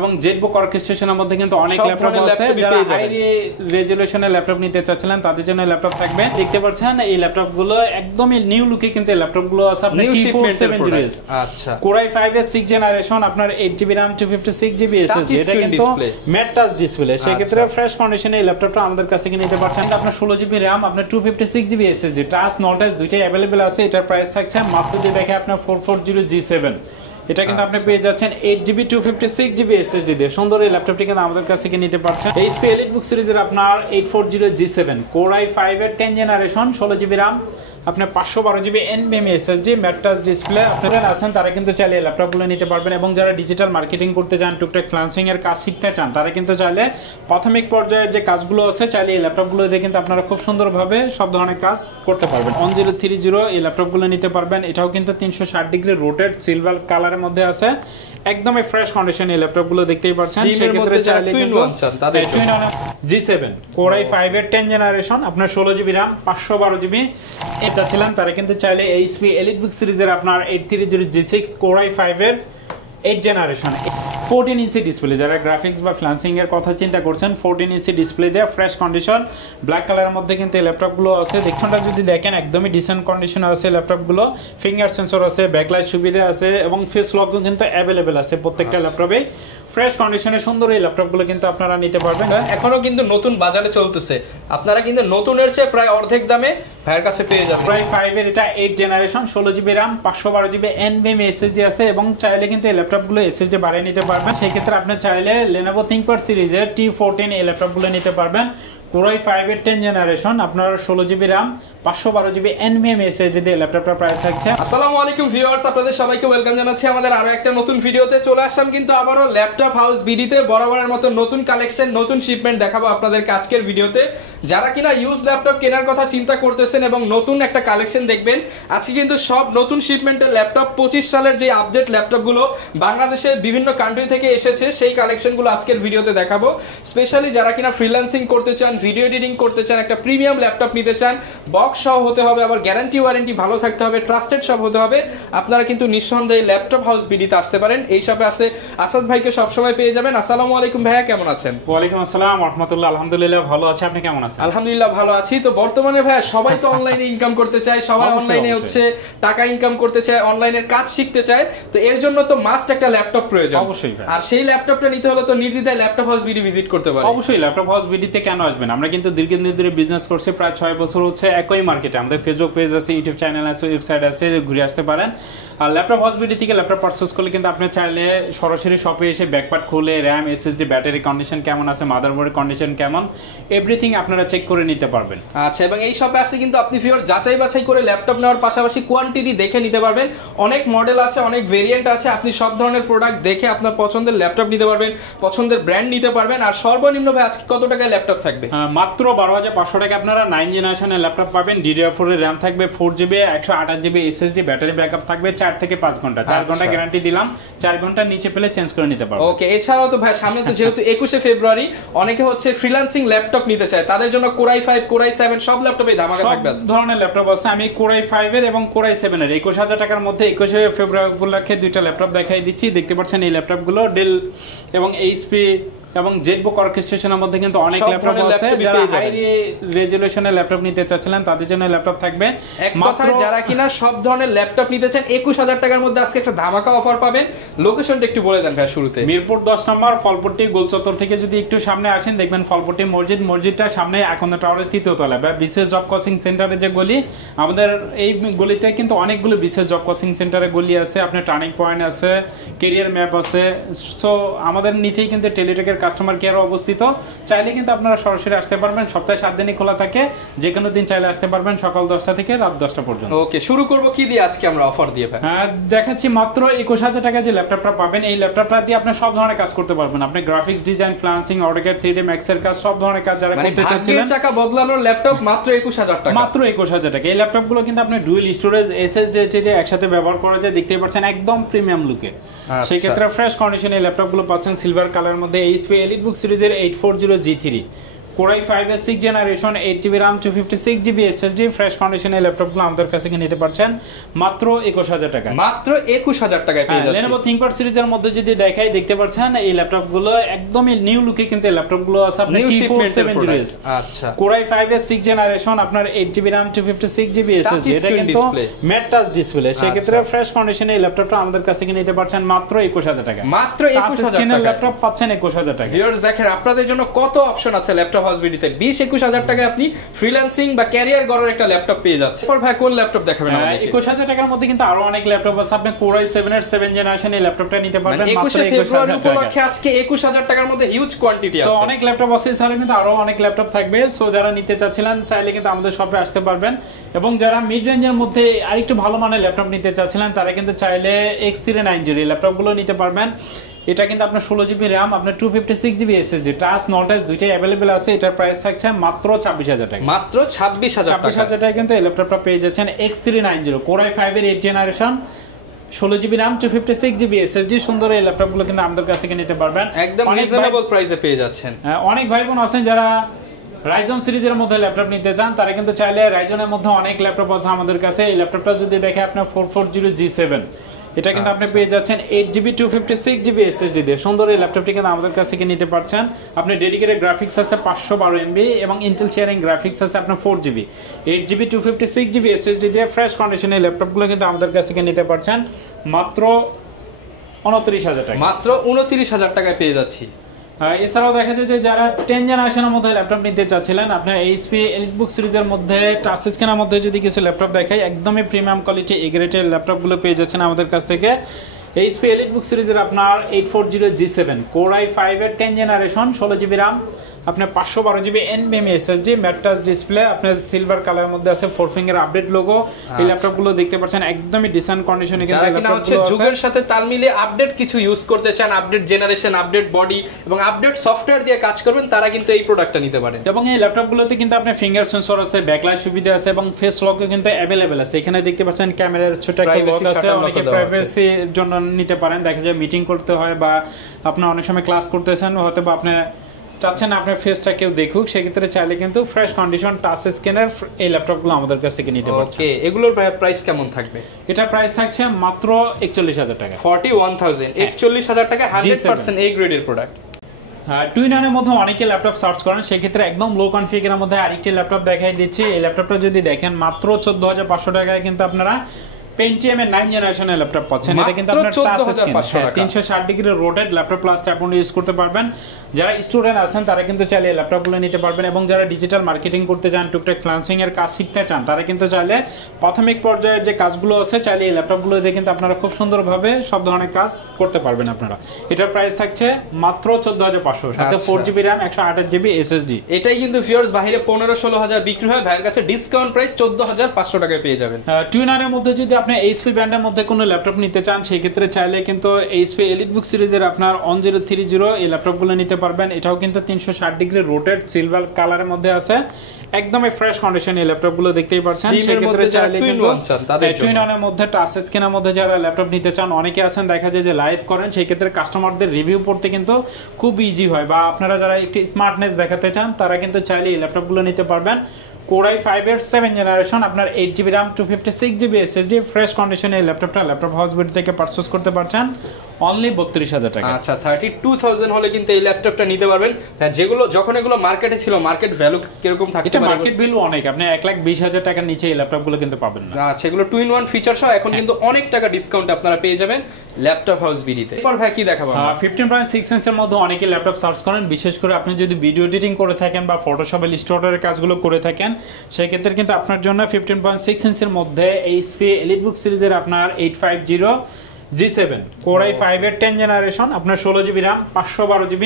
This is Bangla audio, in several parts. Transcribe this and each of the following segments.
এবং জেটবুক অর্কেস্ট্রেশনের মধ্যে কিন্তু অনেক ল্যাপটপ আছে। যারা হাই রেজুলেশনের ল্যাপটপ নিতে চাচ্ছিলেন তাদের জন্য ল্যাপটপ থাকবে। দেখতে পাচ্ছেন এই ল্যাপটপগুলো একদমই নিউ লুকে কিন্তু এই ল্যাপটপগুলো আছে। আপনার T470S আচ্ছা, Core i5 এর 6th জেনারেশন, আপনার 8GB RAM 256GB SSD। এটা কিন্তু ম্যাট টাচ ডিসপ্লে, সেক্ষেত্রে ফ্রেশ কন্ডিশনে এই ল্যাপটপটা আমাদের কাছ থেকে নিতে পারছেন। আপনার 16GB RAM, আপনার 256GB SSD, টাচ নন টাচ দুইটাই অ্যাভেলেবেল আছে। এটার প্রাইস থাকছে মাত্র দিয়ে দেখে আপনার 440G7। এটা কিন্তু আপনি পেয়ে যাচ্ছেন 8GB 256GB SSD দিয়ে। সুন্দর এই ল্যাপটপটি কিন্তু আমাদের কাছ থেকে নিতে পারছেন। HP EliteBook সিরিজের আপনার 840G7 Core i5 এর 10th জেনারেশন, 16GB RAM, আপনার 512GB NVMe SSD, mat touch display. আপনারা আছেন তারা কিন্তু চাইলে এই ল্যাপটপগুলো নিতে পারবেন। এবং যারা ডিজিটাল মার্কেটিং করতে চান, টুকটাক ফ্রিল্যান্সিং এর কাজ শিখতে চান, তারা কিন্তু চাইলে প্রাথমিক পর্যায়ের যে কাজগুলো আছে চাইলে এই ল্যাপটপগুলো দিয়ে কিন্তু আপনারা খুব সুন্দরভাবে সব ধরনের কাজ করতে পারবেন। 1030 এই ল্যাপটপগুলো নিতে পারবেন। এটাও কিন্তু 360 ডিগ্রি রোটেট সিলভার কালারের মধ্যে আছে, একদমই ফ্রেশ কন্ডিশন এই ল্যাপটপগুলো দেখতেই পাচ্ছেন। সেক্ষেত্রে চাইলে কিন্তু G7 Core i5 এর 10th জেনারেশন, আপনার 16GB RAM 512GB এটা ছিলেন, তারা কিন্তু চাইলে HP EliteBook সিরিজের আপনার 830G6 Core i5 এর 8th জেনারেশন 14 ইঞ্চি ডিসপ্লে, যারা গ্রাফিক্স বা ফ্রিল্যান্সিং এর কথা চিন্তা করছেন, 14 ইঞ্চি ডিসপ্লে দেয়া ফ্রেশ কন্ডিশন ব্ল্যাক কালারের মধ্যে কিন্তু এই ল্যাপটপগুলো আছে। দেখছনটা যদি দেখেন একদমই ডিসেন্ট কন্ডিশনে আছে ল্যাপটপগুলো। ফিঙ্গার সেন্সর আছে, ব্যাকলাইট সুবিধা আছে এবং ফেস লকও কিন্তু অ্যাভেলেবেল আছে প্রত্যেকটা ল্যাপটপে। ফ্রেশ কন্ডিশনে সুন্দর এই ল্যাপটপগুলো কিন্তু আপনারা নিতে পারবেন। এখনো কিন্তু নতুন বাজারে চলতেছে, আপনারা কিন্তু নতুনের চেয়ে প্রায় অর্ধেক দামে ভাইয়ের কাছে পেয়ে যাবেন। Core i5 এর এটা 8th generation, 16GB RAM 512GB NVMe SSD আছে এবং চাইলে কিন্তু এই ল্যাপটপগুলো SSD বাড়িয়ে নিতে পারবেন। সেই ক্ষেত্রে আপনি চাইলে Lenovo ThinkPad সিরিজের T14 এই ল্যাপটপগুলো নিতে পারবেন। Core i5 এর 10th জেনারেশন, আপনার 16GB RAM 512GB NVMe SSD দিয়ে ল্যাপটপটার প্রাইস থাকছে। আসসালামু আলাইকুম ভিউয়ার্স, আপনাদের সবাইকে ওয়েলকাম জানাচ্ছি আমাদের আরো একটা নতুন ভিডিওতে। চলে আসলাম কিন্তু আবারো ল্যাপটপ হাউস বিডিতে। বরাবরের মতো নতুন কালেকশন, নতুন শিপমেন্ট দেখাবো আপনাদেরকে আজকের ভিডিওতে। যারা কিনা ইউজ ল্যাপটপ কেনার কথা চিন্তা করতেছেন এবং নতুন একটা কালেকশন দেখবেন, আজকে কিন্তু সব নতুন শিপমেন্টের ল্যাপটপ 25 সালের যে আপডেট ল্যাপটপগুলো বাংলাদেশের বিভিন্ন কান্ট্রি থেকে এসেছে সেই কালেকশনগুলো আজকের ভিডিওতে দেখাবো। স্পেশালি যারা কিনা ফ্রিল্যান্সিং করতে চান, ভিডিও এডিটিং করতে চান, একটা প্রিমিয়াম ল্যাপটপ নিতে চান, বক্স সহ হতে হবে, আবার গ্যারান্টি ওয়ারেন্টি ভালো থাকতে হবে, ট্রাস্টেড সব হতে হবে, আপনারা কিন্তু নিঃসন্দেহে ল্যাপটপ হাউস বিডিতে আসতে পারেন। এই শপে আসে আসাদ ভাইকে সবসময় পেয়ে যাবেন। আসসালামু আলাইকুম ভাইয়া, কেমন আছেন? ওয়ালাইকুম আসসালাম রাহমাতুল্লাহ। আলহামদুলিল্লাহ ভালো আছি, আপনি কেমন আছেন? আলহামদুলিল্লাহ ভালো আছি। তো বর্তমানে ভাইয়া সবাই তো অনলাইনে ইনকাম করতে চায়, সবাই অনলাইনে হচ্ছে টাকা ইনকাম করতে চায়, অনলাইনের কাজ শিখতে চায়। তো এর জন্য তো মাস্ট একটা ল্যাপটপ প্রয়োজন। অবশ্যই, আর সেই ল্যাপটপটা নিতে হলে তো নির্দ্বিধায় ল্যাপটপ হাউস বিডি ভিজিট করতে পারেন। অবশ্যই ল্যাপটপ হাউস বিডিতে কেন আসবেন? আমরা কিন্তু দীর্ঘদিন ধরে বিজনেস করছি, প্রায় 6 বছর হচ্ছে একই মার্কেটে। আমাদের ফেসবুক পেজ আছে, ইউটিউব চ্যানেল আছে, ওয়েবসাইট আছে, ঘুরে আসতে পারেন। আর ল্যাপটপ হাউস বিডি থেকে ল্যাপটপ পারচেজ করলে কিন্তু আপনি চাইলে সরাসরি শপে এসে ব্যাকপার্ট খুলে র্যাম, SSD, ব্যাটারি কন্ডিশন কেমন আছে, মাদারবোর্ডের কন্ডিশন কেমন, এভরিথিং আপনারা চেক করে নিতে পারবেন। আচ্ছা, এবং এই শপে আসলে কিন্তু আপনি ভিউয়ার যাচাই বাছাই করে ল্যাপটপ নেওয়ার পাশাপাশি কোয়ান্টিটি দেখে নিতে পারবেন। অনেক মডেল আছে, অনেক ভেরিয়েন্ট আছে, আপনি সব ধরনের প্রোডাক্ট দেখে আপনার পছন্দের ল্যাপটপ নিতে পারবেন, পছন্দের ব্র্যান্ড নিতে পারবেন। আর সর্বনিম্ন ভাই আজকে কত টাকায় ল্যাপটপ থাকবে? মাত্র 12,500 টাকা আপনারা 9th জেনারেশনের ল্যাপটপ পাবেন। DDR4 এর RAM থাকবে, 4GB 128GB SSD, battery backup থাকবে 4 থেকে 5 ঘন্টা। 4 ঘন্টা গ্যারান্টি দিলাম, 4 ঘন্টার নিচে পেলে চেঞ্জ করে নিতে পারবেন। ওকে, এছাড়াও তো ভাই সামনে তো যেহেতু 21শে ফেব্রুয়ারি অনেকে হচ্ছে ফ্রিল্যান্সিং ল্যাপটপ নিতে চায়, তাদের জন্য Core i5, Core i7 সব ল্যাপটপে ধামাকা থাকবে। সব ধরনের ল্যাপটপ আছে। আমি Core i5 এর এবং Core i7 এর 21,000 টাকার মধ্যে 21শে ফেব্রুয়ারি উপলক্ষে দুইটা ল্যাপটপ দেখাই দিচ্ছি। দেখতে পাচ্ছেন এই ল্যাপটপগুলো ডেল এবং HP এবং জেটবুক অর্কেস্ট্রেশনের মধ্যে কিন্তু অনেক ল্যাপটপ আছে। যারা হাই রেজুলেশনের ল্যাপটপ নিতে চাচ্ছিলেন তাদের জন্য ল্যাপটপ থাকবে। এক কথায় যারা কিনা সব ধরনের ল্যাপটপ নিতে চান 21,000 টাকার মধ্যে আজকে একটা ধামাকা অফার পাবেন। লোকেশনটা একটু বলে দেন ভাই শুরুতে। মিরপুর 10 নম্বর ফলপট্টি গোলচত্বর থেকে যদি একটু সামনে আসেন দেখবেন ফলপট্টি মসজিদটার সামনে আকন্দ টাওয়ারের 3য় তলা বা বিশেষ জব কোচিং সেন্টারের যে গলি, আমাদের এই গলিতে কিন্তু অনেকগুলো বিশেষ জব কোচিং সেন্টারের গলি আছে, আপনার টার্নিং পয়েন্ট আছে, ক্যারিয়ার ম্যাপ আছে। সো আমাদের নিচেই কিন্তু টেলিটেকের কাস্টমার কেয়ার অবস্থিত। চাইলে কিন্তু আপনারা সরাসরি আসতে পারবেন, সপ্তাহে 7 দিনই খোলা থাকে, যে কোনো দিন চাইলে আসতে পারবেন সকাল 10টা থেকে রাত 10টা পর্যন্ত। ওকে, শুরু করব কি দিয়ে আজকে আমরা অফার দিয়ে ভাই? দেখাচ্ছি মাত্র 21,000 টাকা যে ল্যাপটপটা পাবেন, এই ল্যাপটপটা দিয়ে আপনি সব ধরনের কাজ করতে পারবেন। আপনি graphics design, freelancing, AutoCAD, 3D Max এর কাজ, সব ধরনের কাজ যারা করতে চাচ্ছিলেন, চাকা বদলানোর ল্যাপটপ মাত্র 21,000 টাকা। মাত্র 21,000 টাকা। এই ল্যাপটপগুলো কিন্তু আপনি ডুয়াল স্টোরেজ, SSD একসাথে ব্যবহার করা যায়। দেখতেই পাচ্ছেন একদম প্রিমিয়াম লুকে। সেই ক্ষেত্রে ফ্রেশ কন্ডিশনে এই ল্যাপটপগুলো পাচ্ছেন সিলভার কালারের মধ্যে। HP EliteBook সিরিজের 840G3 Core i5 এর 6th generation 8GB RAM 256GB SSD fresh কন্ডিশনে ল্যাপটপগুলো আমাদের কাছে কিনে নিতে পারছেন মাত্র 21000 টাকা। মাত্র 21000 টাকায় পেয়ে যাচ্ছেন। Lenovo ThinkPad সিরিজের মধ্যে যদি দেখাই দেখতে পাচ্ছেন এই ল্যাপটপগুলো একদমই নিউ লুকে কিন্তু এই ল্যাপটপগুলো আছে আপনার T470S। আচ্ছা, Core i5 এর 6th জেনারেশন আপনার 8GB RAM 256GB SSD এটা কিন্তু ম্যাট টাচ ডিসপ্লে, সেই ক্ষেত্রে ফ্রেশ কন্ডিশনে এই ল্যাপটপটা আমাদের কাছে কিনে নিতে পারছেন মাত্র 21000 টাকা। মাত্র 21000 টাকা ল্যাপটপ পাচ্ছেন 21000 টাকা। ভিউয়ার্স দেখেন আপনাদের জন্য কত অপশন আছে ল্যাপটপ হাউস ভিডিওতে। 20-21000 টাকায় আপনি ফ্রিল্যান্সিং বা ক্যারিয়ার গড়ার একটা ল্যাপটপ পেয়ে যাচ্ছেন। এরপর ভাই কোন ল্যাপটপ দেখাবেন আমাদের? 21000 টাকার মধ্যে কিন্তু আরো অনেক ল্যাপটপ আছে। আপনি Core i7 এর 7 জেনারেশন এই ল্যাপটপটা নিতে পারবেন মাত্র 21 ফেব্রুয়ারি উপলক্ষে আজকে 21000 টাকার মধ্যে হিউজ কোয়ান্টিটি আছে। সো অনেক ল্যাপটপ আছে, এছাড়া কিন্তু আরো অনেক ল্যাপটপ থাকবে। সো যারা নিতে চাচ্ছিলেন চাইলে কিন্তু আমাদের শপে আসতে পারবেন, এবং যারা মিড রেঞ্জের মধ্যে আরেকটু ভালো মানের ল্যাপটপ নিতে চাচ্ছিলেন তারা কিন্তু চাইলে X390 ল্যাপটপগুলো নিতে পারবেন। এটা কিন্তু আপনার 16GB RAM, আপনার 256GB SSD, টাচ নন টাচ দুইটাই अवेलेबल আছে। এটার প্রাইস থাকছে মাত্র 26000 টাকা। মাত্র 26000 টাকা কিন্তু এই ল্যাপটপটা পেয়ে যাচ্ছেন X390 Core i5 এর 8th generation 16GB RAM 256GB SSD সুন্দর এই ল্যাপটপগুলো কিন্তু আমাদের কাছ থেকে নিতে পারবেন একদম রিজনেবল প্রাইসে পেয়ে যাচ্ছেন। অনেক ভাই বোন আছেন যারা রাইজন সিরিজের মধ্যে ল্যাপটপ নিতে চান, তারা কিন্তু চাইলে রাইজনের মধ্যে অনেক ল্যাপটপ আছে আমাদের কাছে। এই ল্যাপটপটা যদি দেখে আপনার 440G7 এটা কিন্তু আপনি পেয়ে যাচ্ছেন 8GB 256GB SSD দিয়ে। সুন্দর এই ল্যাপটপটি কিন্তু আমাদের কাছ থেকে নিতে পারছেন। আপনি ডেডিকেটেড গ্রাফিক্স আছে 512MB এবং ইন্টেল শেয়ারিং গ্রাফিক্স আছে আপনার 4GB 8GB 256GB SSD দিয়ে ফ্রেশ কন্ডিশনে এই ল্যাপটপগুলো কিন্তু আমাদের কাছ থেকে নিতে পারছেন মাত্র 29000 টাকা। মাত্র 29000 টাকায় পেয়ে যাচ্ছি। এছাড়াও দেখা যায় যে যারা 10 জেনারেশনের মধ্যে ল্যাপটপ নিতে চাচ্ছিলেন, আপনার HP এলিটবুক সিরিজের মধ্যে টাচ স্ক্রিনের মধ্যে যদি কিছু ল্যাপটপ দেখাই একদমই প্রিমিয়াম কোয়ালিটি এ গ্রেডের ল্যাপটপগুলো পেয়ে যাচ্ছেন আমাদের কাছ থেকে। HP এলিটবুক সিরিজের আপনার 840G7 Core i5 এর 10 জেনারেশন 16GB RAM, আপনার 512GB NVMe SSD, mat touch display, আপনার সিলভার কালারের মধ্যে আছে 4 ফিঙ্গার আপডেট লোগো। এই ল্যাপটপগুলো দেখতে পাচ্ছেন একদমই ডিসেন্ট কন্ডিশনে কিন্তু ল্যাপটপগুলো আছে। যুগের সাথে তাল মিলিয়ে আপডেট কিছু ইউজ করতে চান, আপডেট জেনারেশন, আপডেট বডি এবং আপডেট সফটওয়্যার দিয়ে কাজ করবেন, তারা কিন্তু এই প্রোডাক্টটা নিতে পারেন। এবং এই ল্যাপটপগুলোতে কিন্তু আপনার ফিঙ্গার সেন্সর আছে, ব্যাকলাইট সুবিধা আছে এবং ফেস লকও কিন্তু अवेलेबल আছে। এখানে দেখতে পাচ্ছেন ক্যামেরার ছোট একটা লক আছে, অনেকে প্রাইভেসির জন্য নিতে পারেন। দেখা যায় মিটিং করতে হয় বা আপনি অনেক সময় ক্লাস করতেছেন, হয়তো বা আপনি চাচ্ছেন আপনার ফেসটা কেউ দেখুক, সেক্ষেত্রে চাইলে কিন্তু ফ্রেশ কন্ডিশন টাচ স্ক্রিনের এই ল্যাপটপগুলো আমাদের কাছ থেকে নিতে পারছেন। ওকে, এগুলোর প্রাইস কেমন থাকবে? এটা প্রাইস থাকছে মাত্র 41000 টাকা। 41000 41000 টাকা 100% এই গ্রেডের প্রোডাক্ট। টুইনারের মধ্যে অনেকে ল্যাপটপ সার্চ করেন, সেক্ষেত্রে একদম লো কনফিগারের মধ্যে আরেকটি ল্যাপটপ দেখাই দিচ্ছি। এই ল্যাপটপটা যদি দেখেন মাত্র 14500 টাকায় কিন্তু আপনারা Pentium এর 9 জেনারেশনের ল্যাপটপ পাচ্ছেন। এটা কিন্তু আপনার touch screen 360 degree rotate laptop plus tab use করতে পারবেন। যারা স্টুডেন্ট আছেন তারা কিন্তু চাইলে ল্যাপটপগুলো নিতে পারবেন, এবং যারা ডিজিটাল মার্কেটিং করতে চান, টুকটাক ফ্রিল্যান্সিং এর কাজ শিখতে চান, তারা কিন্তু চাইলে প্রাথমিক পর্যায়ের যে কাজগুলো আছে চাইলে এই ল্যাপটপগুলো দিয়ে কিন্তু আপনারা খুব সুন্দরভাবে সব ধরনের কাজ করতে পারবেন আপনারা। এটার প্রাইস থাকছে মাত্র 14500, সাথে 4GB RAM 128GB SSD। এটাই কিন্তু ভিউয়ার্স বাইরে 15-16000 বিক্রি হয়, ভাইয়ের কাছে ডিসকাউন্ট প্রাইস 14500 টাকায় পেয়ে যাবেন। টুইনারের মধ্যে যদি আপনি HP ব্র্যান্ডের মধ্যে কোনো ল্যাপটপ নিতে চান, সেই ক্ষেত্রে চাইলে কিন্তু HP এলিটবুক সিরিজের আপনার 1030 এই ল্যাপটপগুলো নিতে পারবেন। এটাও কিন্তু 360 ডিগ্রি রোটেট সিলভার কালারের মধ্যে আছে, একদমই ফ্রেশ কন্ডিশন এই ল্যাপটপগুলো দেখতেই পাচ্ছেন। সেই ক্ষেত্রে চাইলে কিন্তু টুইনারের মধ্যে টাচ স্ক্রিনের মধ্যে যারা ল্যাপটপ নিতে চান, অনেকে আছেন দেখা যায় যে লাইভ করেন, সেই ক্ষেত্রে কাস্টমারদের রিভিউ পড়তে কিন্তু খুব ইজি হয়, বা আপনারা যারা একটু স্মার্টনেস দেখাতে চান তারা কিন্তু চাইলে এই ল্যাপটপগুলো নিতে পারবেন। Core i5 এর 7 জেনারেশন, আপনার 8GB RAM 256GB SSD fresh কন্ডিশনে এই ল্যাপটপটা ল্যাপটপ হাউস বিডি থেকে পারচেজ করতে পারছেন অনলি 32000 টাকা। আচ্ছা, 32000 হলে কিন্তু এই ল্যাপটপটা নিতে পারবেন। যেগুলো যখন এগুলো মার্কেটে ছিল, মার্কেট ভ্যালু কিরকম থাকতে পারে? এটা মার্কেট ভ্যালু অনেক, আপনি 1,20,000 টাকার নিচে এই ল্যাপটপগুলো কিন্তু পাবেন না। আচ্ছা, এগুলো 2-in-1 ফিচার সহ এখন কিন্তু অনেক টাকা ডিসকাউন্ট আপনারা পেয়ে যাবেন ল্যাপটপ হাউস বিডিতে। এরপর ভাই কি দেখাবো? 15.6 ইঞ্চের মধ্যে অনেকে ল্যাপটপ সার্চ করেন, বিশেষ করে আপনি যদি ভিডিও এডিটিং করে থাকেন বা ফটোশপ ইলাস্ট্রেটরের কাজগুলো করে থাকেন, সেই ক্ষেত্রে কিন্তু আপনার জন্য 15.6 ইঞ্চের মধ্যে HP এলিটবুক সিরিজের আপনার 850G7 Core i5 এর 10 জেনারেশন, আপনার 16GB RAM 512GB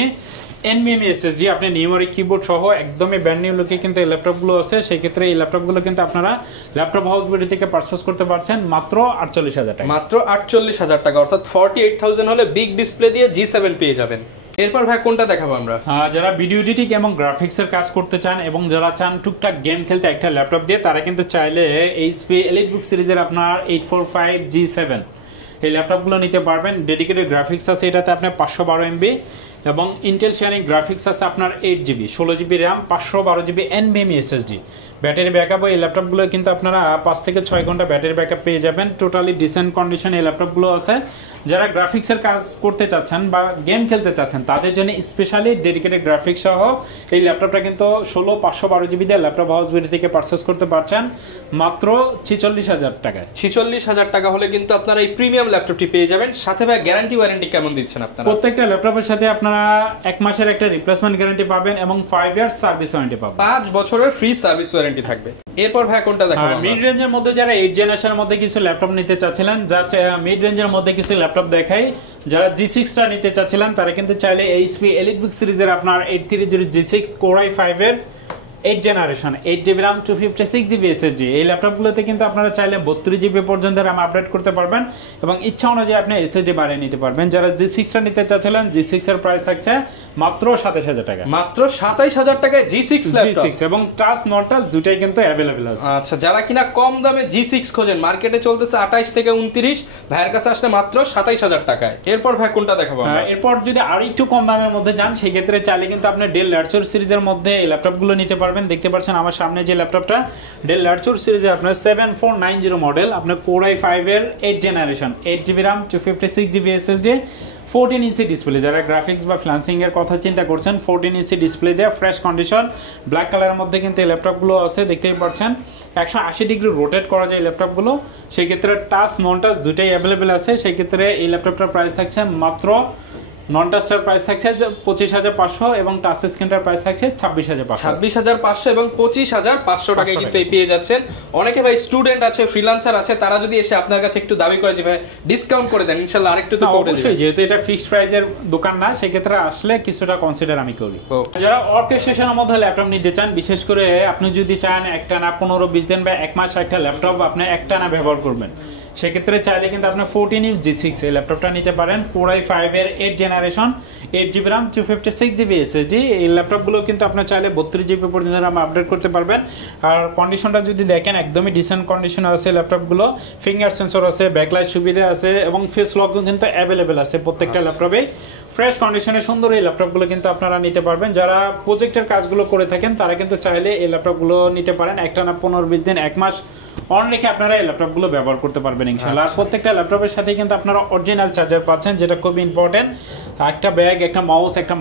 NVMe SSD, আপনি নিউমেরিক কিবোর্ড সহ একদমই ব্র্যান্ড নিউ লুকে কিন্তু এই ল্যাপটপগুলো আছে। সেই ক্ষেত্রে এই ল্যাপটপগুলো কিন্তু আপনারা ল্যাপটপ হাউস বিডি থেকে পারচেজ করতে পারছেন মাত্র 48000 টাকা। মাত্র 48000 টাকা, অর্থাৎ 48000 হলে বিগ ডিসপ্লে দিয়ে G7 পেয়ে যাবেন। এরপর ভাই কোনটা দেখাবো আমরা? যারা ভিডিও এডিটিং এবং গ্রাফিক্সের কাজ করতে চান এবং যারা চান টুকটাক গেম খেলতে একটা ল্যাপটপ দিয়ে, তারা কিন্তু চাইলে HP এলিটবুক সিরিজের আপনার 845G7 এই ল্যাপটপগুলো নিতে পারবেন। ডেডিকেটেড গ্রাফিক্স আছে এটাতে, আপনার 512MB এবং ইন্টেল শেয়ারিং গ্রাফিক্স আছে আপনার 8GB, 16GB RAM, 512GB NVMe SSD। Battery backup এই ল্যাপটপগুলো কিন্তু আপনারা 5 থেকে 6 ঘন্টা ব্যাটারি ব্যাকআপ পেয়ে যাবেন। টোটালি ডিসেন্ট কন্ডিশন এই ল্যাপটপগুলো আছে। যারা গ্রাফিক্সের কাজ করতে চাচ্ছেন বা গেম খেলতে চাচ্ছেন তাদের জন্য স্পেশালি ডেডিকেটেড গ্রাফিক্স সহ এই ল্যাপটপটা কিন্তু 512GB দিয়ে ল্যাপটপ হাউস বিডি থেকে পারচেজ করতে পারছেন মাত্র 46,000 টাকায়। 46,000 টাকা হলে কিন্তু আপনারা এই প্রিমিয়াম ল্যাপটপটি পেয়ে যাবেন। সাথে ভাই গ্যারান্টি ওয়ারেন্টি কেমন দিচ্ছেন আপনারা? প্রত্যেকটা ল্যাপটপের সাথে আপনারা 1 মাসের একটা রিপ্লেসমেন্ট গ্যারান্টি পাবেন এবং 5 ইয়ার্স সার্ভিস ওয়ারেন্টি পাবেন। 5 বছরের ফ্রি সার্ভিস ওয়ারেন্টি থাকবে। এরপর ভাই কোনটা দেখাবো? মিড রেঞ্জের মধ্যে যারা 8 জেনারেশনের মধ্যে কিছু ল্যাপটপ নিতে চাচ্ছিলেন, জাস্ট মিড রেঞ্জের মধ্যে কিছু ল্যাপটপ দেখাই। যারা G6 টা নিতে চাচ্ছিলেন তারা কিন্তু চাইলে HP EliteBook সিরিজের আপনার 830 G6 Core i5 এর 8 generation 8GB RAM 256GB SSD এই ল্যাপটপগুলোতে কিন্তু আপনারা চাইলে 32GB পর্যন্ত RAM আপডেট করতে পারবেন এবং ইচ্ছা অনুযায়ী আপনি SSD বাড়িয়ে নিতে পারবেন। যারা G6 টা নিতে চাচ্ছিলেন G6 এর প্রাইস থাকছে মাত্র 27,000 টাকা। মাত্র 27,000 টাকায় G6 ল্যাপটপ। G6 এবং টাচ নট টাচ দুটাই কিন্তু अवेलेबल আছে। আচ্ছা, যারা কিনা কম দামে G6 খোঁজেন, মার্কেটে চলতেছে 28 থেকে 29, ভাইয়ের কাছে আসলে মাত্র 27,000 টাকায়। এরপর ভাই কোনটা দেখাবো আমরা? এরপর যদি আর একটু কম দামের মধ্যে যান সেই ক্ষেত্রে চাইলে কিন্তু আপনি ডেল ল্যাটচর সিরিজের মধ্যে এই ল্যাপটপগুলো নিতে পারবেন। দেখতে পাচ্ছেন আমার সামনে যে ল্যাপটপটা ডেল ল্যাটচর সিরিজে আপনার 7490 মডেল, আপনার Core i5 এর 8 generation 8GB RAM 256GB SSD 14 inch display. যারা গ্রাফিক্স বা ফ্লান্সিং এর কথা চিন্তা করছেন 14 ইঞ্চি ডিসপ্লে দেয়া ফ্রেশ কন্ডিশন ব্ল্যাক কালারের মধ্যে কিন্তু এই ল্যাপটপগুলো আছে। দেখতেই পাচ্ছেন 180 ডিগ্রি রোটেট করা যায় এই ল্যাপটপগুলো। সেই ক্ষেত্রে টাচ নন টাচ দুটাই অ্যাভেলেবেল আছে। সেই ক্ষেত্রে এই ল্যাপটপটার প্রাইস থাকছে মাত্র নন টাচটার প্রাইস থাকছে 25,500 এবং টাচ স্ক্রিনটার প্রাইস থাকছে 26,500। 26,500 এবং 25,500 টাকায় কিন্তু এই পেয়ে যাচ্ছেন। অনেকে ভাই স্টুডেন্ট আছে, ফ্রিল্যান্সার আছে, তারা যদি এসে আপনার কাছে একটু দাবি করে যে ভাই ডিসকাউন্ট করে দেন, ইনশাআল্লাহ আরেকটু তো করে দেন। অবশ্যই, যেহেতু এটা ফিক্সড প্রাইজের দোকান না সেই ক্ষেত্রে আসলে কিছুটা কনসিডার আমি করি। যারা অর্কেস্ট্রেশনের মধ্যে ল্যাপটপ নিতে চান, বিশেষ করে আপনি যদি চান একটানা 15-20 দিন বা 1 মাস একটা ল্যাপটপ আপনি একটানা ব্যবহার করবেন, সেক্ষেত্রে চাইলে কিন্তু আপনি 14 ইঞ্চ G6 এই ল্যাপটপটা নিতে পারেন। Core i5 এর 8 generation 8GB RAM 256GB SSD এই ল্যাপটপগুলো কিন্তু আপনি চাইলে 32GB পর্যন্ত RAM আপডেট করতে পারবেন। আর কন্ডিশনটা যদি দেখেন একদমই ডিসেন্ট কন্ডিশন আছে ল্যাপটপগুলো। ফিঙ্গার সেন্সর আছে, ব্যাকলাইট সুবিধা আছে এবং ফেস লকও কিন্তু অ্যাভেলেবেল আছে প্রত্যেকটা ল্যাপটপে। ফ্রেশ কন্ডিশনে সুন্দর এই ল্যাপটপগুলো কিন্তু আপনারা নিতে পারবেন। যারা প্রজেক্টের কাজগুলো করে থাকেন তারা কিন্তু চাইলে এই ল্যাপটপগুলো নিতে পারেন। একটানা 15-20 দিন 1 মাস অন রেখে আপনারা এই ল্যাপটপগুলো ব্যবহার করতে পারবেন ইনশাআল্লাহ। প্রত্যেকটা ল্যাপটপের সাথে কিন্তু আপনারা অরিজিনাল চার্জার পাচ্ছেন, যেটা খুব ইম্পর্টেন্ট। একটা ব্যাগ, একটা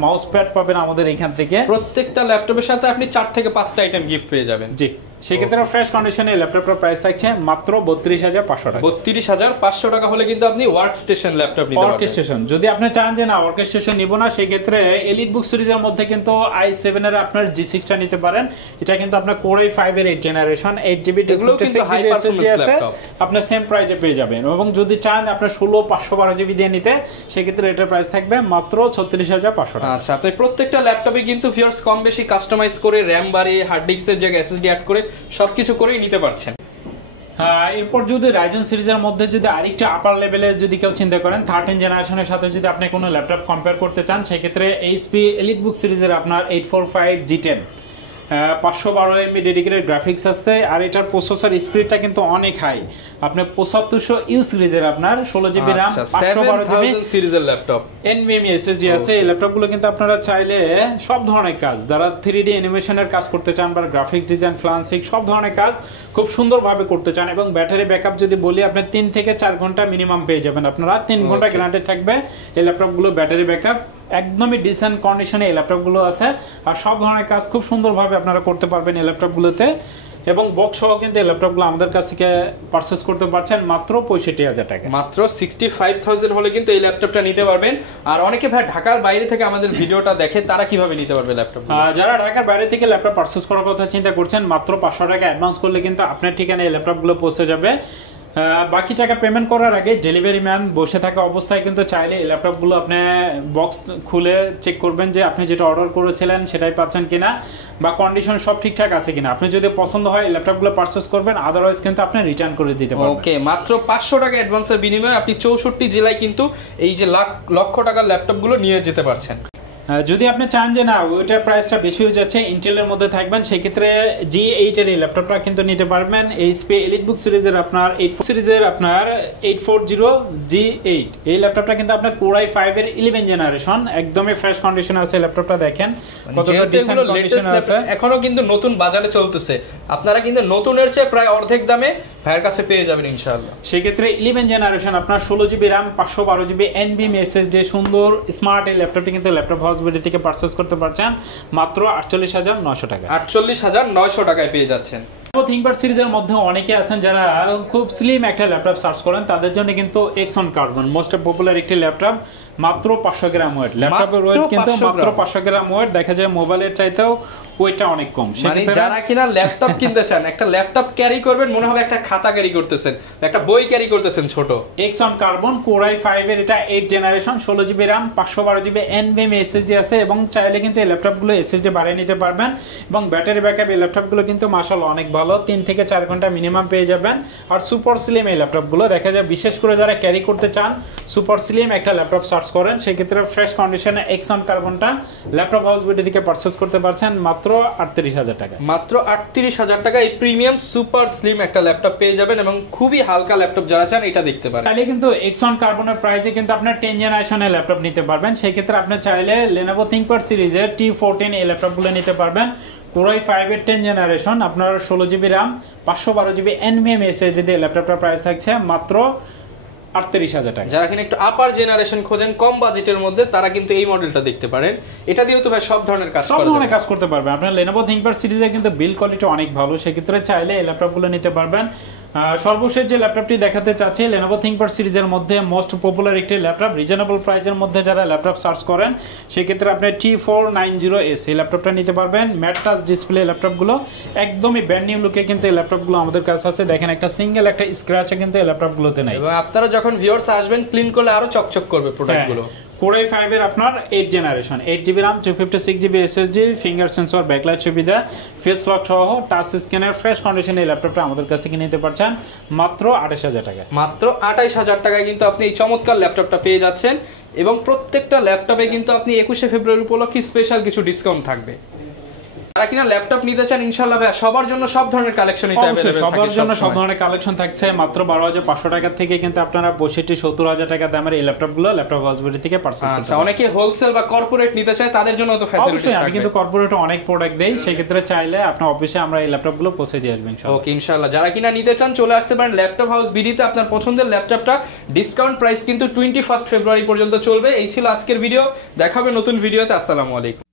মাউস প্যাড পাবেন আমাদের এখান থেকে। প্রত্যেকটা ল্যাপটপের সাথে আপনি 4 থেকে 5টা আইটেম গিফট পেয়ে যাবেন। জি, সেক্ষেত্রে ফ্রেশ কন্ডিশনে ল্যাপটপের প্রাইস থাকছে মাত্র 32,500 টাকা। 32,500 টাকা হলে কিন্তু আপনি ওয়ার্ক স্টেশন ল্যাপটপ নিতে পারবেন। ওয়ার্কস্টেশন যদি আপনি চান যে না ওয়ার্কস্টেশন নিব না, সেই ক্ষেত্রে EliteBook সিরিজের মধ্যে কিন্তু i7 এর আপনার G6 টা নিতে পারেন। এটা কিন্তু আপনার Core i5 এর 8 জেনারেশন 8GB এগুলো কিন্তু হাই পারফরম্যান্স ল্যাপটপ আপনি সেম প্রাইসে পেয়ে যাবেন। এবং যদি চান আপনার 16/512GB দিয়ে নিতে, সেই ক্ষেত্রে এটার প্রাইস থাকবে মাত্র 36,500 টাকা। আচ্ছা, আপনি প্রত্যেকটা ল্যাপটপে কিন্তু ভিউয়ার্স কম বেশি কাস্টমাইজ করে র‍্যাম বাড়িয়ে, হার্ড ডিস্কের জায়গায় SSD অ্যাড করে সবকিছু করেই নিতে পারছেন। এরপর যদি Ryzen সিরিজের মধ্যে যদি আরেকটু আপার লেভেলের যদি কেউ চিন্তা করেন 13 জেনারেশনের সাথে যদি আপনি কোনো ল্যাপটপ কম্পেয়ার করতে চান, সেক্ষেত্রে HP EliteBook সিরিজের আপনার 845 G10 512 MB ডেডিকেটেড গ্রাফিক্স আছে। আর এটার প্রসেসর স্পিডটা কিন্তু অনেক হাই। আপনি 7500U সিরিজের আপনার 16GB RAM 512GB সিরিজের ল্যাপটপ NVMe SSD আছে। এই ল্যাপটপগুলো কিন্তু আপনারা চাইলে সব ধরনের কাজ, যারা 3D অ্যানিমেশনের কাজ করতে চান বা গ্রাফিক্স ডিজাইন, ফ্লান্সিং সব ধরনের কাজ খুব সুন্দরভাবে করতে চান। এবং ব্যাটারি ব্যাকআপ যদি বলি, আপনি 3 থেকে 4 ঘন্টা মিনিমাম পেয়ে যাবেন। আপনারা 3 ঘন্টা গ্যারান্টি থাকবে এই ল্যাপটপগুলো। ব্যাটারি ব্যাকআপ একদমই ডিসেন্ট কন্ডিশনে এই ল্যাপটপগুলো আছে। আর সব ধরনের কাজ খুব সুন্দরভাবে আপনারা করতে পারবেন এই ল্যাপটপগুলোতে। এবং বক্স সহ কিন্তু এই ল্যাপটপগুলো আমাদের কাছ থেকে পারচেজ করতে পারছেন মাত্র 65,000 টাকা। মাত্র 65,000 হলে কিন্তু এই ল্যাপটপটা নিতে পারবেন। আর অনেকে ভাই ঢাকার বাইরে থেকে আমাদের ভিডিওটা দেখে, তারা কিভাবে নিতে পারবে ল্যাপটপ? যারা ঢাকার বাইরে থেকে ল্যাপটপ পারচেজ করার কথা চিন্তা করছেন, মাত্র 500 টাকা অ্যাডভান্স করলে কিন্তু আপনার ঠিকানায় এই ল্যাপটপগুলো পৌঁছে যাবে। বাকি টাকা পেমেন্ট করার আগে ডেলিভারি ম্যান বসে থাকা অবস্থায় কিন্তু চাইলে এই ল্যাপটপগুলো আপনি বক্স খুলে চেক করবেন যে আপনি যেটা অর্ডার করেছিলেন সেটাই পাচ্ছেন কিনা বা কন্ডিশন সব ঠিকঠাক আছে কিনা। আপনি যদি পছন্দ হয় এই ল্যাপটপগুলো পারচেজ করবেন, আদারওয়াইজ কিন্তু আপনি রিটার্ন করে দিতে পারবেন। ওকে, মাত্র 500 টাকা অ্যাডভান্সের বিনিময়ে আপনি 64 জেলায় কিন্তু এই যে লক্ষ টাকার ল্যাপটপগুলো নিয়ে যেতে পারছেন। যদি আপনি চান যে না ওইটার প্রাইসটা বেশি হয়ে যাচ্ছে, ইন্টেলের মধ্যে থাকবেন, সেক্ষেত্রে G8 এর এই ল্যাপটপটা কিন্তু নিতে পারবেন। HP EliteBook সিরিজের আপনার 84 সিরিজের আপনার 840G8 এই ল্যাপটপটা কিন্তু আপনার Core i5 এর 11 জেনারেশন, একদমই ফ্রেশ কন্ডিশনে আছে ল্যাপটপটা। দেখেন কতটা ডিসেন্ট কন্ডিশনে আছে, এখনো কিন্তু নতুন বাজারে চলতেছে, আপনারা কিন্তু নতুনের চেয়ে প্রায় অর্ধেক দামে ভাইয়ের কাছে পেয়ে যাবেন ইনশাআল্লাহ। সেই ক্ষেত্রে 11 জেনারেশন আপনার 16GB RAM 512GB NVMe SSD সুন্দর স্মার্ট এই ল্যাপটপটি কিন্তু ল্যাপটপ হাউস বিডি থেকে পারচেজ করতে পারছেন মাত্র 48,900 টাকা। 48,900 টাকায় পেয়ে যাচ্ছেন। থিংকপ্যাড সিরিজের মধ্যে অনেকে আছেন যারা খুব স্লিম একটা ল্যাপটপ সার্চ করেন, তাদের জন্য কিন্তু এক্সন কার্বন মোস্ট পপুলার একটি ল্যাপটপ, মাত্র 500 গ্রাম ওয়েট। ল্যাপটপের ওয়েট কিন্তু মাত্র 500 গ্রাম ওয়েট, দেখা যায় মোবাইলের চাইতেও ওয়েটটা অনেক কম। মানে যারা কিনা ল্যাপটপ কিনতে চান, একটা ল্যাপটপ ক্যারি করবেন মনে হবে একটা খাতা ক্যারি করতেছেন, একটা বই ক্যারি করতেছেন ছোট। এক্সন কার্বন Core i5 এর এটা 8 generation, 16GB RAM 512GB NVMe SSD আছে, এবং চাইলে কিন্তু এই ল্যাপটপগুলো SSD বাড়িয়ে নিতে পারবেন, এবং ব্যাটারি ব্যাকআপ এই ল্যাপটপগুলো কিন্তু মাশাআল্লাহ অনেক ভালো, 3 থেকে 4 ঘন্টা মিনিমাম পেয়ে যাবেন। আর সুপার স্লিম এই ল্যাপটপগুলো দেখা যায়, বিশেষ করে যারা ক্যারি করতে চান সুপার স্লিম একটা ল্যাপটপ সার্চ করেন, সেই ক্ষেত্রে ফ্রেশ কন্ডিশনে এক্সন কার্বনটা ল্যাপটপ হাউস বিডি থেকে পারচেজ করতে পারছেন মাত্র 38,000 টাকা। মাত্র 38,000 টাকা এই প্রিমিয়াম সুপার স্লিম একটা ল্যাপটপ পেয়ে যাবেন, এবং খুবই হালকা ল্যাপটপ যারা চান এটা দেখতে পারেন। চাইলে কিন্তু এক্সন কার্বনের প্রাইসে কিন্তু আপনার 10 জেনারেশনের ল্যাপটপ নিতে পারবেন, সেই ক্ষেত্রে আপনি চাইলে Lenovo ThinkPad সিরিজের T14 এই ল্যাপটপগুলো নিতে পারবেন। Core i5 এর 10 জেনারেশন আপনার 16GB RAM 512GB NVMe SSD দিয়ে ল্যাপটপটার প্রাইস থাকছে মাত্র 38,000 টাকা। যারা কিনা একটু আপার জেনারেশন খোঁজেন কম বাজেটের মধ্যে, তারা কিন্তু এই মডেলটা দেখতে পারেন। এটা দিয়েও তো ভাই সব ধরনের কাজ করতে পারবেন। আপনার Lenovo ThinkPad সিরিজের কিন্তু বিল্ড কোয়ালিটি অনেক ভালো, সেক্ষেত্রে চাইলে এই ল্যাপটপগুলো নিতে পারবেন। সর্বশেষ যে ল্যাপটপটি দেখাতে চাচ্ছি Lenovo ThinkPad সিরিজের মধ্যে মোস্ট পপুলার একটি ল্যাপটপ, রিজনেবল প্রাইসের মধ্যে যারা ল্যাপটপ সার্চ করেন, সেক্ষেত্রে আপনি T490S এই ল্যাপটপটা নিতে পারবেন। ম্যাট টাচ ডিসপ্লে ল্যাপটপগুলো একদমই ব্র্যান্ড নিউ লুকে কিন্তু এই ল্যাপটপগুলো আমাদের কাছে আছে। দেখেন একটা সিঙ্গেল একটা স্ক্র্যাচও কিন্তু এই ল্যাপটপগুলোতে নাই, এবং আপনারা যখন ভিউয়ার্স আসবেন ক্লিন করলে আরো চকচক করবে প্রোডাক্টগুলো। Core i5 এর আপনার 8 generation, 8GB RAM 256GB SSD, finger sensor, backlight সুবিধা, ফেস লক সহ টাচ স্ক্যানের ফ্রেশ কন্ডিশনে এই ল্যাপটপটা আমাদের কাছ থেকে নিতে পারছেন মাত্র 28,000 টাকা। মাত্র 28,000 টাকায় কিন্তু আপনি এই চমৎকার ল্যাপটপটা পেয়ে যাচ্ছেন, এবং প্রত্যেকটা ল্যাপটপে কিন্তু আপনি 21শে ফেব্রুয়ারি উপলক্ষে স্পেশাল কিছু ডিসকাউন্ট থাকবে। যারা কিনা ল্যাপটপ নিতে চান ইনশাআল্লাহ ভাই সবার জন্য সব ধরনের কালেকশন সবার জন্য সব ধরনের কালেকশন থাকছে মাত্র 12,500 টাকা থেকে, কিন্তু আপনারা 65-70,000 টাকা দামের এই ল্যাপটপগুলো ল্যাপটপ হাউস বিডি থেকে পারচেজ করতে পারবেন। অনেকে হোলসেল বা কর্পোরেট নিতে চায়, তাদের জন্য তো ফ্যাসিলিটিস থাকবে। আমি কিন্তু কর্পোরেটে অনেক প্রোডাক্ট দেই, সেই ক্ষেত্রে চাইলে আপনার অফিসে আমরা এই ল্যাপটপগুলো পৌঁছে দিয়ে আসবেন ইনশাআল্লাহ। ওকে ইনশাআল্লাহ, যারা কিনা নিতে চান চলে আসতে পারেন ল্যাপটপ হাউস বিডিতে। আপনার পছন্দের ল্যাপটপটা ডিসকাউন্ট প্রাইস কিন্তু 21 ফেব্রুয়ারি পর্যন্ত চলবে। এই ছিল আজকের ভিডিও, দেখাবে নতুন ভিডিওতে। আসসালামু আলাইকুম।